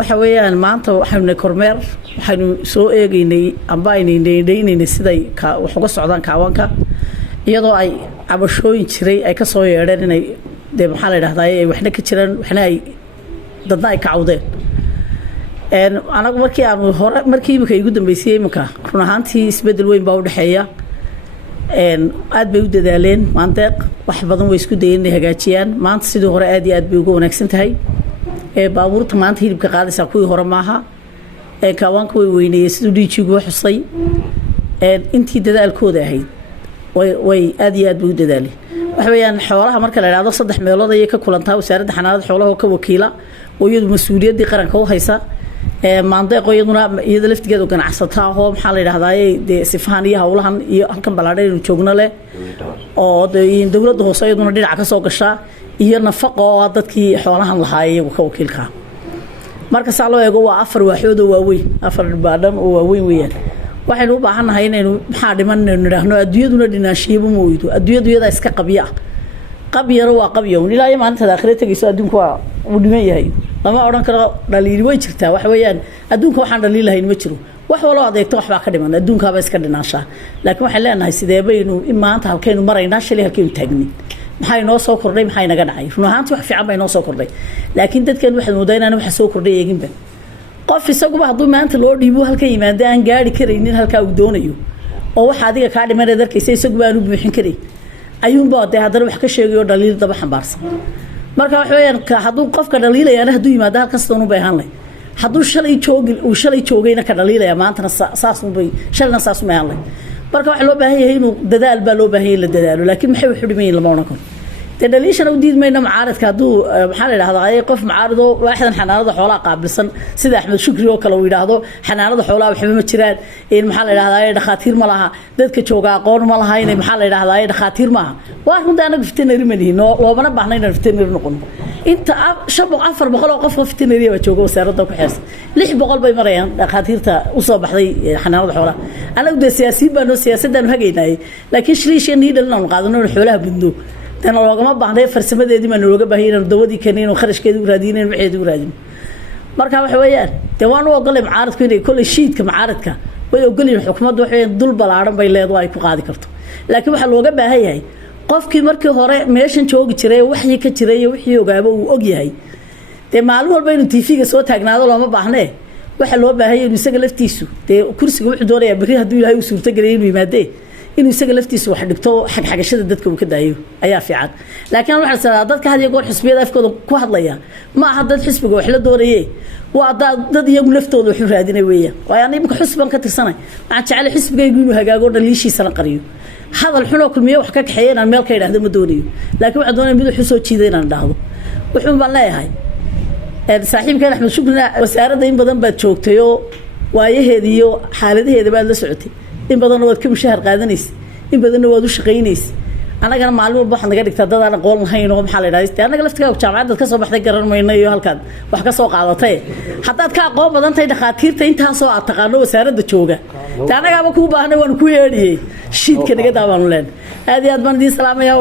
waxa weeyaan maanta waxaynu kormeer waxaynu soo eegaynay amba aynay siday wax uga socdaan kaawanka iyadoo ay cabashooyin jiray ay ka soo yeedheen inay maxaa la yiraahdaa ay waxna ka jiraan waxna ay dadna ay ka cawdeen anagu markii imika ugu dambeysay imika run ahaantii isbedel weyn baa u dhaxeeya aad bay u dadaaleen maandeeq wax badan way isku dayeen inay hagaajiyaan maanta sidoo hore aad iyo aad bay ugu wanaagsan tahay baabuurta maanta hilibka qaadaysa kuwii hore maaha kaawaanka way weyneeyeen sidoo dhiijigu xusay intii dadaalkooda ahayd way aad iyo aad bay u dadaaleen waxa weeyaan xoolaha marka la yiraahdo 3 meelood ay ka kulantaa wasaaradda xanaanada xoolaha oo ka wakiila oo iyadu mas'uuliyadii qaranka u haysa maandeeqo iyada laftigeeda ganacsataa oo maxaa la yiraahdaa sifaan iyo hawlahan iyo halkan balaadhay inuu joogno leh oo dawladda hoose iyaduna dhinaca ka soo gashaa iyo nafaqo oo dadkii xoolahan lahaayay iyagu ka wakiilka marka saa loo eego waa 4 waaxood oo waaweyn 4 baadhan oo waaweyn weeyaan waxaynu u baahanahay inaynu maxaa dhiman niraahno adduunyaduna dhinaashiibo mooydo adduunyada iska qabyaro waa qabyo ilaa maanta aakhirada tagayso adduunku waa u dhiman yahay lama oran karo dhaliil way jirtaa wax weeyaan adduunka waxaan dhaliilahayn ma jiro wax wala adeegto wax baa ka dhiman adduunka ba iska dhinaashaa laakiin waxaan leenahay sidee baynu maanta halkaynu maraynaa shalay halkaynu taagnin maxay noo soo kordhay maxay naga dhacay run ahaantii wax fiican bay noo soo kordhay laakiin dadkan waxay moodayaan wax soo kordhay eeginba qof isaguba hadduu maanta loo dhiibo halka yimaada aan gaari karaynin halka uu doonayo oo waxa adiga ka dhiman darkaysa isaguba aanu buuxin karay ayuunba haddana wax ka sheegayo dhaliil daba xambaarsan marka wax weeyaan hadduu qofka dhaliilayana hadduu yimaado halkaas doonu bay ahaan leh hadduu shalay joogayna ka dhaliilaya maantana saas ma ahaan leh marka waxa loo baahan yahay inuu dadaal baa loo baahan yahay la dadaalo laakiin maxay wax u dhimayeen lama oran karo دليلنا وديد ما ينام عارض كادو محل هذا أي قف معارضه واحد حنانة حولا قابلسن سيد أحمد شكري وكلا ويراهدو حنانة حولا وحبي متشرد إن محل هذا أي دخاتير ملها ذات كشوقة قون ملها إن محل هذا أي دخاتير معها واحد ده أنا فتنة رمني نو وأنا بحنا فتنة رنقون أنت شاب عفر بقول وقف فتنة ريه وشوقة وسيرته وحس ليش بقول بيمريان دخاتير تا أصاب حذي حنانة حولا أنا بدي سياسي بنو سياسة ده نهجينا لكن شريش ينهي لنا قاعدين نحولها بندو tan loogama baahnay farsamadeedii ma looga baahiyo dawadii kaneen oo kharashkeedu raadineen waxeedu raadin marka wax weeyaan waan u ogolay macaaradku inay kulli shiidka macaaradka way ogolayeen xukuumaddu waxay dul balaaran bay leedahay ku qaadi karto laakiin waxa looga baahan yahay qofkii markii hore meeshan joogi jiray wixii ka jiray wixii ogaaba uu og yahay maalin walba inuu TV-ga soo taagnaado looma baahnay waxa loo baahan yahay isaga laftiisu kursiga wuxuu doonayaa bari haduu ilaahay u suurta galay inuu yimaade inuu isaga laftiisa wax dhigto xagxagashada dadka uu ka daayo ayaa fiican laakiin waxa sadaa dadka had iyo goor xisbiyada afkooda ku hadlaya ma aha dad xisbiga wax la doonayay waa dad iyagu laftooda wax raadinay weeyaan waa aan imka xisban ka tirsanay aan jecel xisbigaygu inuu hagaago dhaliishiisa la qariyo hadal xulo kulmiye wax ka kaxeeyeen aan meel ka yiraahdo ma doonayo laakiin waxa doonay mid wax soo jiidayna dhaahdo wuxuu baan leeyahay saaxiibkeen Axmed Shukri wasaaradda in badan baad joogtay oo waayaheediyo xaaladaheeda baad la socotay in badan waad ka mushahar qaadanaysa in badan waad u shaqeynaysa anagana maalmo walba waxaan naga dhigtaa dad aan aqoon lahayn oo maxaa la yiraahdaa anaga laftiga jaamacadda ka soo baxday garan mayno iyo halkan wax ka soo qaadatay hadaad ka aqoon badan tahay dhaqaatiirta inta soo aad taqaano wasaaradda jooga anaga ba ku baahnay waan ku yeedhiyay shiidka naga daawaan leen aad iyo aad baan idin salaamayaa